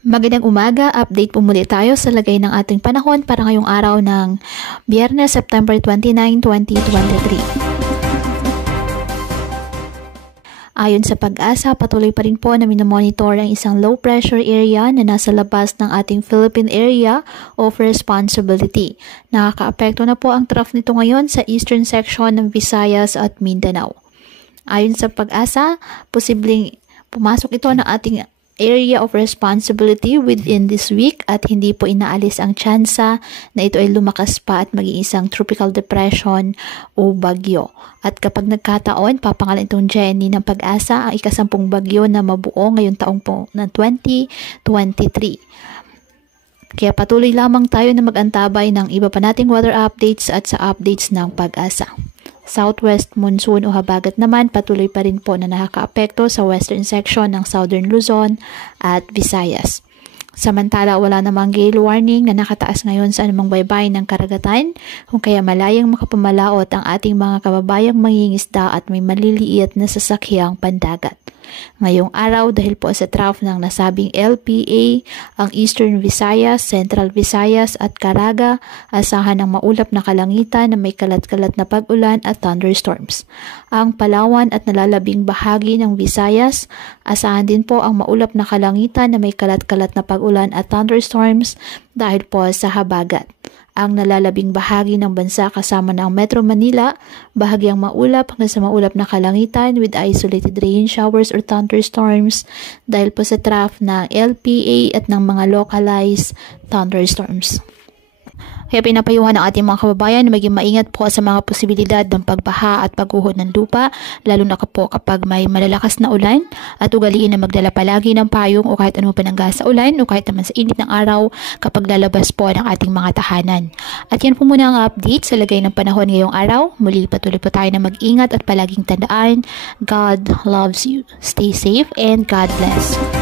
Magandang umaga, update po muli tayo sa lagay ng ating panahon para ngayong araw ng Biyernes, September 29, 2023. Ayon sa Pag-asa, patuloy pa rin po na minomonitor ang isang low pressure area na nasa labas ng ating Philippine Area of Responsibility. Nakakaapekto na po ang trough nito ngayon sa eastern section ng Visayas at Mindanao. Ayon sa Pag-asa, posibleng pumasok ito ng ating area of responsibility within this week at hindi po inaalis ang tsansa na ito ay lumakas pa at maging isang tropical depression o bagyo. At kapag nagkataon, papangalan itong Jenny ng Pag-asa ang ikasampung bagyo na mabuo ngayong taong po ng 2023. Kaya patuloy lamang tayo na mag-antabay ng iba pa nating weather updates at sa updates ng Pag-asa. Southwest monsoon o habagat naman patuloy pa rin po na nakakaapekto sa western section ng Southern Luzon at Visayas. Samantala, wala namang gale warning na nakataas ngayon sa anumang baybayin ng karagatan, kung kaya malayang makapamalaot ang ating mga kababayang mangingisda at may maliliit na sasakyang pandagat. Ngayong araw, dahil po sa trough ng nasabing LPA, ang Eastern Visayas, Central Visayas at Caraga, asahan ng maulap na kalangitan na may kalat-kalat na pag-ulan at thunderstorms. Ang Palawan at nalalabing bahagi ng Visayas, asahan din po ang maulap na kalangitan na may kalat-kalat na pag-ulan at thunderstorms dahil po sa habagat. Ang nalalabing bahagi ng bansa kasama ng Metro Manila, bahagyang maulap hanggang sa maulap na kalangitan with isolated rain showers or thunderstorms dahil po sa trough ng LPA at ng mga localized thunderstorms. Kaya pinapayuhan ng ating mga kababayan na maging maingat po sa mga posibilidad ng pagbaha at pagguho ng lupa, lalo na po kapag may malalakas na ulan, at ugaliin na magdala palagi ng payong o kahit ano pa ng gas sa ulan o kahit naman sa init ng araw kapag lalabas po ng ating mga tahanan. At yan po muna ang update sa lagay ng panahon ngayong araw. Muli patuloy po tayo na mag-ingat at palaging tandaan, God loves you. Stay safe and God bless.